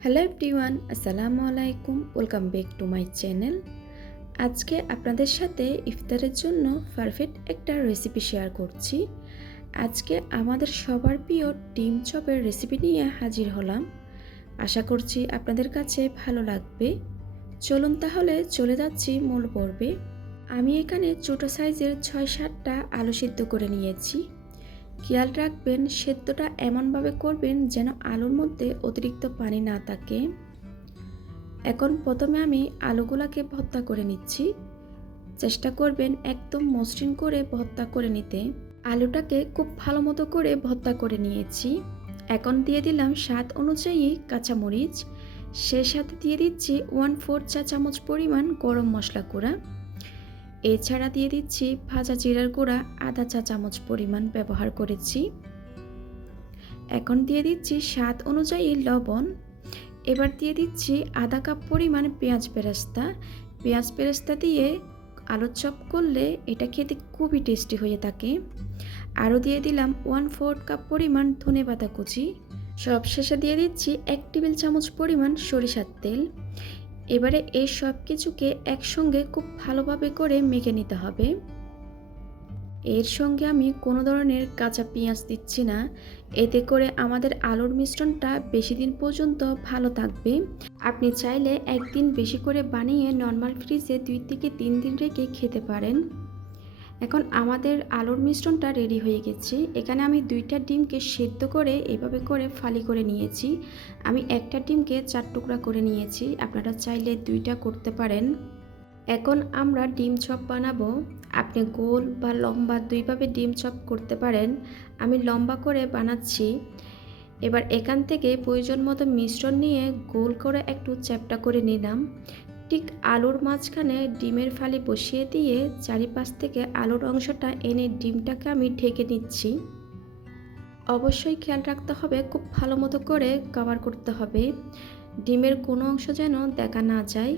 Hello everyone, আসসালামু আলাইকুম। Welcome back to my channel. আজকে আপনাদের সাথে ইফতারের জন্য পারফেক্ট একটা রেসিপি শেয়ার করছি। আজকে আমাদের সবার প্রিয় ডিম চপের রেসিপি নিয়ে হাজির হলাম। আশা করছি আপনাদের কাছে ভালো লাগবে। চলুন তাহলে চলে যাচ্ছি মূল পর্বে। আমি এখানে ছোটো সাইজের 6-7টা আলু সিদ্ধ করে নিয়েছি। খেয়াল রাখবেন সেদ্ধটা এমনভাবে করবেন যেন আলুর মধ্যে অতিরিক্ত পানি না থাকে। এখন প্রথমে আমি আলুগুলাকে ভর্তা করে নিচ্ছি। চেষ্টা করবেন একদম মসৃণ করে ভর্তা করে নিতে। আলুটাকে খুব ভালো মতো করে ভর্তা করে নিয়েছি। এখন দিয়ে দিলাম স্বাদ অনুযায়ী কাঁচামরিচ, সেই সাথে দিয়ে দিচ্ছি 1/4 চা চামচ পরিমাণ গরম মশলা গুঁড়া। এছাড়া দিয়ে দিচ্ছি ভাজা জিরার গুঁড়া আধা চা চামচ পরিমাণ ব্যবহার করেছি। এখন দিয়ে দিচ্ছি স্বাদ অনুযায়ী লবণ। এবার দিয়ে দিচ্ছি আধা কাপ পরিমাণ পেঁয়াজ বেরেস্তা দিয়ে আলুর চপ করলে এটা খেতে খুবই টেস্টি হয়ে থাকে। আরও দিয়ে দিলাম 1/4 কাপ পরিমাণ ধনেপাতা কুচি। সব শেষে দিয়ে দিচ্ছি 1 টেবিল চামচ পরিমাণ সরিষার তেল। এবারে এই সব কিছুকে একসঙ্গে খুব ভালোভাবে করে মেখে নিতে হবে। এর সঙ্গে আমি কোনো ধরনের কাঁচা পেঁয়াজ দিচ্ছি না, এতে করে আমাদের আলুর মিশ্রণটা বেশি দিন পর্যন্ত ভালো থাকবে। আপনি চাইলে একদিন বেশি করে বানিয়ে নর্মাল ফ্রিজে 2 থেকে 3 দিন রেখে খেতে পারেন। এখন আমাদের আলুর মিশ্রণটা রেডি হয়ে গেছে। এখানে আমি 2টা ডিমকে সেদ্ধ করে এভাবে করে ফালি করে নিয়েছি। আমি একটা ডিমকে 4 টুকরা করে নিয়েছি, আপনারা চাইলে 2টা করতে পারেন। এখন আমরা ডিম চপ বানাবো। আপনি গোল বা লম্বা দুইভাবে ডিম চপ করতে পারেন। আমি লম্বা করে বানাচ্ছি। এবার এখান থেকে প্রয়োজন মতো মিশ্রণ নিয়ে গোল করে একটু চ্যাপ্টা করে নিলাম। ঠিক আলুর মাঝখানে ডিমের ফালি বসিয়ে দিয়ে চারিপাশ থেকে আলুর অংশটা এনে ডিমটাকে আমি ঢেকে নিচ্ছি। অবশ্যই খেয়াল রাখতে হবে খুব ভালো মতো করে কভার করতে হবে, ডিমের কোনো অংশ যেন দেখা না যায়।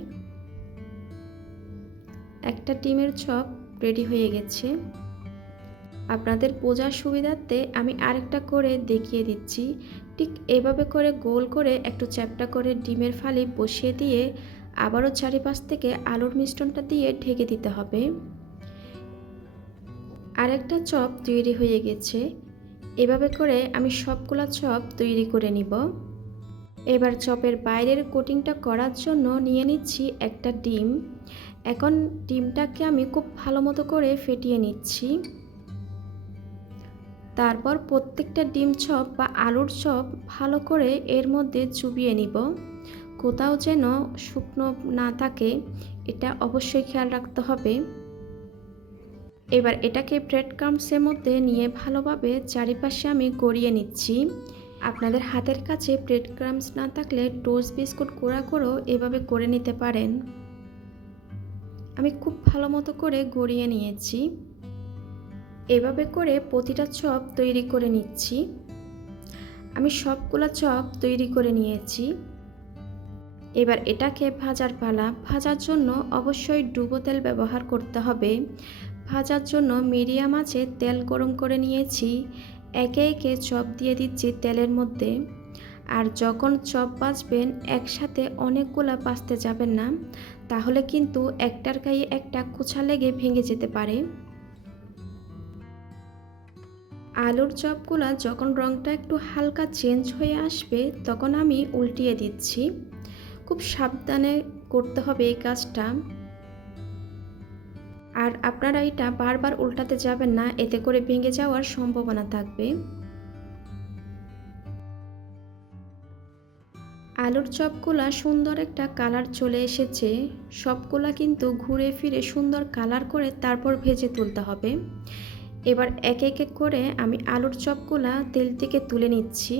একটা ডিমের চপ রেডি হয়ে গেছে। আপনাদের বোঝার সুবিধার্থে আমি আরেকটা করে দেখিয়ে দিচ্ছি। ঠিক এভাবে করে গোল করে একটু চ্যাপ্টা করে ডিমের ফালি বসিয়ে দিয়ে আবারও চারিপাশ থেকে আলুর মিশ্রণটা দিয়ে ঢেকে দিতে হবে। আরেকটা চপ তৈরি হয়ে গেছে। এভাবে করে আমি সবগুলা চপ তৈরি করে নিব। এবার চপের বাইরের কোটিংটা করার জন্য নিয়ে নিচ্ছি একটা ডিম। এখন ডিমটাকে আমি খুব ভালো মতো করে ফেটিয়ে নিচ্ছি। তারপর প্রত্যেকটা ডিম চপ বা আলুর চপ ভালো করে এর মধ্যে চুবিয়ে নিব। কোথাও যেন শুকনো না থাকে, এটা অবশ্যই খেয়াল রাখতে হবে। এবার এটাকে ব্রেড ক্রাম্বসের মধ্যে নিয়ে ভালোভাবে চারিপাশে আমি গড়িয়ে নিচ্ছি। আপনাদের হাতের কাছে ব্রেড ক্রাম্বস না থাকলে টোস্ট বিস্কুট গুঁড়া করেও এভাবে করে নিতে পারেন। আমি খুব ভালো মতো করে গড়িয়ে নিয়েছি। এভাবে করে প্রতিটা চপ তৈরি করে নিচ্ছি। আমি সবগুলা চপ তৈরি করে নিয়েছি। এবার এটাকে ভাজার পালা। ভাজার জন্য অবশ্যই ডুবো তেল ব্যবহার করতে হবে। ভাজার জন্য মিডিয়াম আঁচে তেল গরম করে নিয়েছি। একে একে চপ দিয়ে দিচ্ছি তেলের মধ্যে। আর যখন চপ ভাজবেন একসাথে অনেকগুলা ভাজতে যাবেন না, তাহলে কিন্তু একটার গায়ে একটা খোঁচা লেগে ভেঙে যেতে পারে। আলুর চপগুলা যখন রঙটা একটু হালকা চেঞ্জ হয়ে আসবে তখন আমি উল্টিয়ে দিচ্ছি। খুব সাবধানে করতে হবে এই কাজটা। আর আপনারা এটা বারবার উল্টাতে যাবেন না, এতে করে ভেঙে যাওয়ার সম্ভাবনা থাকবে। আলুর চপগুলা সুন্দর একটা কালার চলে এসেছে। সবগুলা কিন্তু ঘুরে ফিরে সুন্দর কালার করে তারপর ভেজে তুলতে হবে। এবার এক এক করে আমি আলুর চপগুলা তেল থেকে তুলে নিচ্ছি।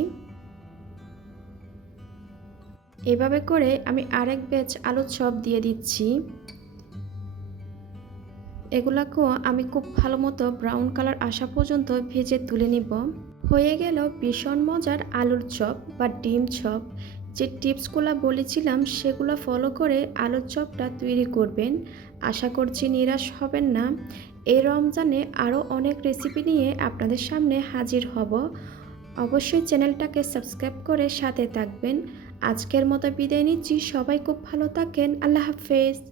এভাবে করে আমি আরেক ব্যাচ আলুর চপ দিয়ে দিচ্ছি। এগুলাকেও আমি খুব ভালো মতো ব্রাউন কালার আসা পর্যন্ত ভেজে তুলে নিব। হয়ে গেল ভীষণ মজার আলুর চপ বা ডিম চপ। যে টিপসগুলো বলেছিলাম সেগুলো ফলো করে আলুর চপটা তৈরি করবেন। আশা করছি নিরাশ হবেন না। এই রমজানে আরও অনেক রেসিপি নিয়ে আপনাদের সামনে হাজির হব। অবশ্যই চ্যানেলটাকে সাবস্ক্রাইব করে সাথে থাকবেন। আজকের মতো বিদায় নিচ্ছি। সবাই খুব ভালো থাকেন। আল্লাহ হাফেজ।